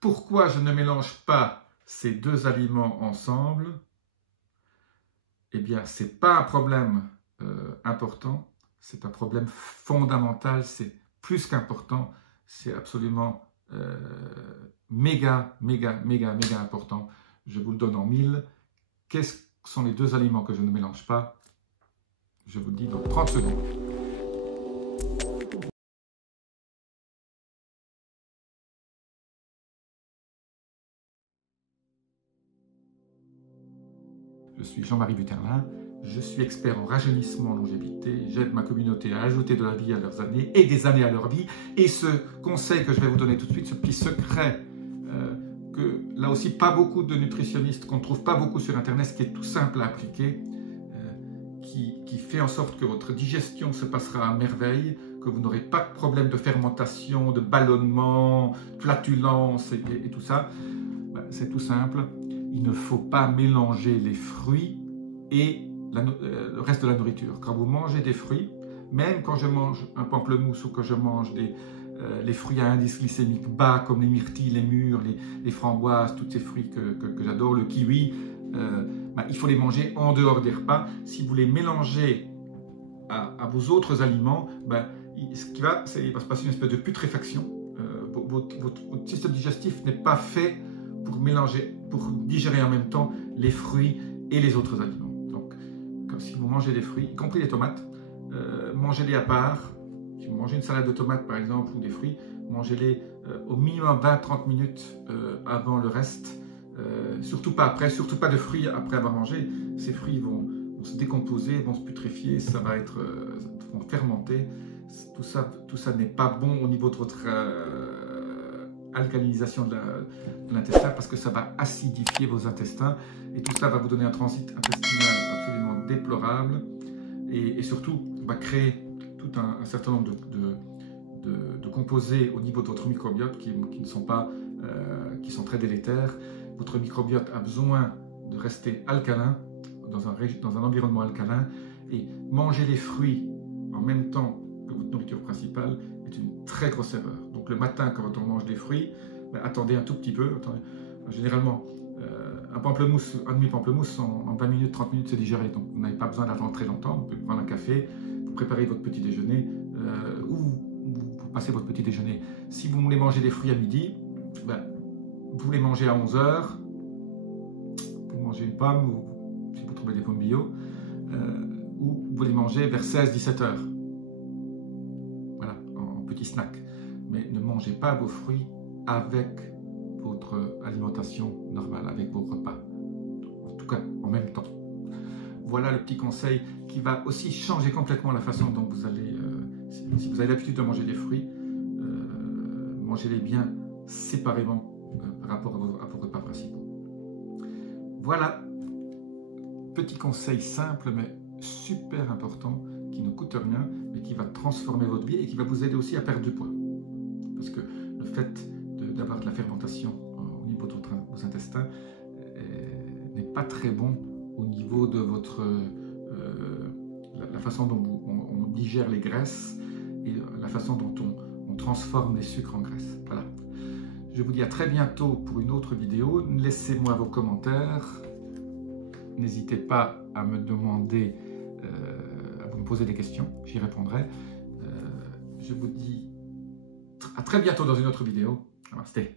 Pourquoi je ne mélange pas ces deux aliments ensemble? Eh bien, ce n'est pas un problème important, c'est un problème fondamental, c'est plus qu'important, c'est absolument méga important. Je vous le donne en mille. Quels sont les deux aliments que je ne mélange pas? Je vous le dis dans 30 secondes. Je suis Jean-Marie Buterlin, je suis expert en rajeunissement, en longévité, j'aide ma communauté à ajouter de la vie à leurs années et des années à leur vie. Et ce conseil que je vais vous donner tout de suite, ce petit secret, que là aussi pas beaucoup de nutritionnistes, qu'on ne trouve pas beaucoup sur internet, ce qui est tout simple à appliquer, qui fait en sorte que votre digestion se passera à merveille, que vous n'aurez pas de problème de fermentation, de ballonnement, flatulence et tout ça. Ben, c'est tout simple. Il ne faut pas mélanger les fruits et le reste de la nourriture. Quand vous mangez des fruits, même quand je mange un pamplemousse ou que je mange les fruits à indice glycémique bas comme les myrtilles, les mûres, les framboises, tous ces fruits que j'adore, le kiwi, ben, il faut les manger en dehors des repas. Si vous les mélangez à vos autres aliments, ben, ce qui va, c'est qu'il va se passer une espèce de putréfaction. Votre système digestif n'est pas fait pour mélanger, pour digérer en même temps les fruits et les autres aliments. Donc, si vous mangez des fruits, y compris les tomates, mangez-les à part. Si vous mangez une salade de tomates par exemple ou des fruits, mangez-les au minimum 20-30 minutes avant le reste. Surtout pas après, surtout pas de fruits après avoir mangé. Ces fruits vont se décomposer, vont se putréfier, ça va être vont fermenter. Tout ça n'est pas bon au niveau de votre alcalinisation de l'intestin parce que ça va acidifier vos intestins et tout ça va vous donner un transit intestinal absolument déplorable et surtout va créer tout un certain nombre de composés au niveau de votre microbiote qui ne sont pas, qui sont très délétères. Votre microbiote a besoin de rester alcalin dans un environnement alcalin et manger les fruits en même temps que votre nourriture principale est une très grosse erreur. Donc le matin, quand on mange des fruits, ben, attendez un tout petit peu. Généralement, un pamplemousse, un demi-pamplemousse, en 20 minutes, 30 minutes, c'est digéré. Donc vous n'avez pas besoin d'attendre très longtemps. Vous pouvez prendre un café, vous préparez votre petit déjeuner ou vous passez votre petit déjeuner. Si vous voulez manger des fruits à midi, ben, vous les mangez à 11 h. Vous mangez une pomme, ou si vous trouvez des pommes bio, ou vous les mangez vers 16-17 h. Voilà, en petit snack. Mais ne mangez pas vos fruits avec votre alimentation normale, avec vos repas. En tout cas, en même temps. Voilà le petit conseil qui va aussi changer complètement la façon dont vous allez, si vous avez l'habitude de manger des fruits, mangez-les bien séparément par rapport à vos repas principaux. Voilà, petit conseil simple mais super important qui ne coûte rien mais qui va transformer votre vie et qui va vous aider aussi à perdre du poids. Parce que le fait d'avoir de la fermentation au niveau de vos intestins n'est pas très bon au niveau de la façon dont on digère les graisses et la façon dont on transforme les sucres en graisse. Voilà. Je vous dis à très bientôt pour une autre vidéo. Laissez-moi vos commentaires. N'hésitez pas à me demander, à me poser des questions. J'y répondrai. Je vous dis à très bientôt dans une autre vidéo. Namasté.